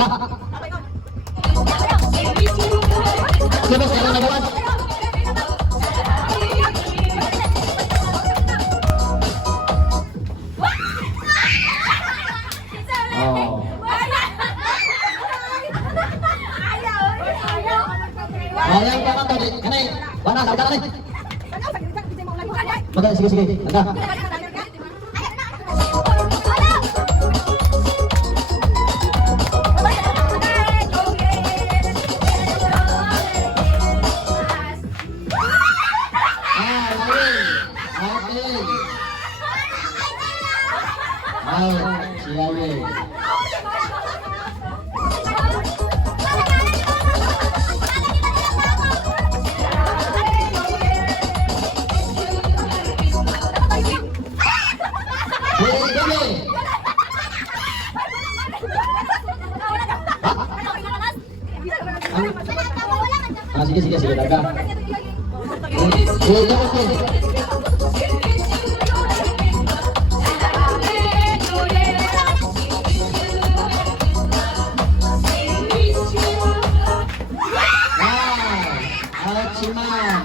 Labas, kailan nagawan? Oh. Ayang ka to, kanay. Wana, sabta ka ni. Maganda, sige, sige. Handa. Ay, siya yun. Sige, sige, sige, daga. Sige, Hachiman.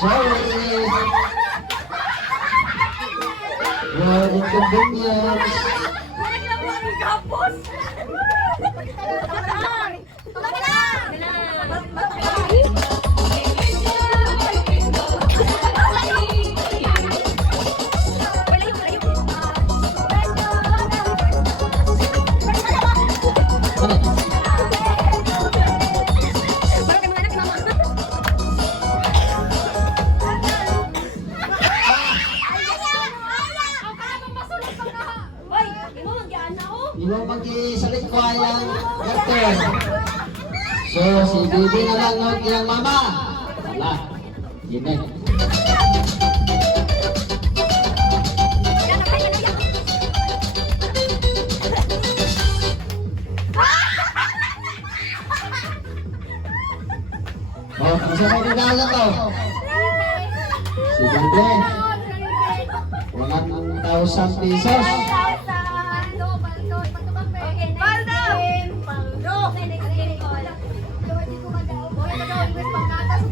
Sorry. Your inconvenience. Iwan pag-isalit ko ayang doctor. So, si Bibi na lang ng iyang mama. Wala. Gine. Oh, kasi may regalo to. Si Bibi. 1,000 pesos.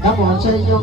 Kamu, sa inyong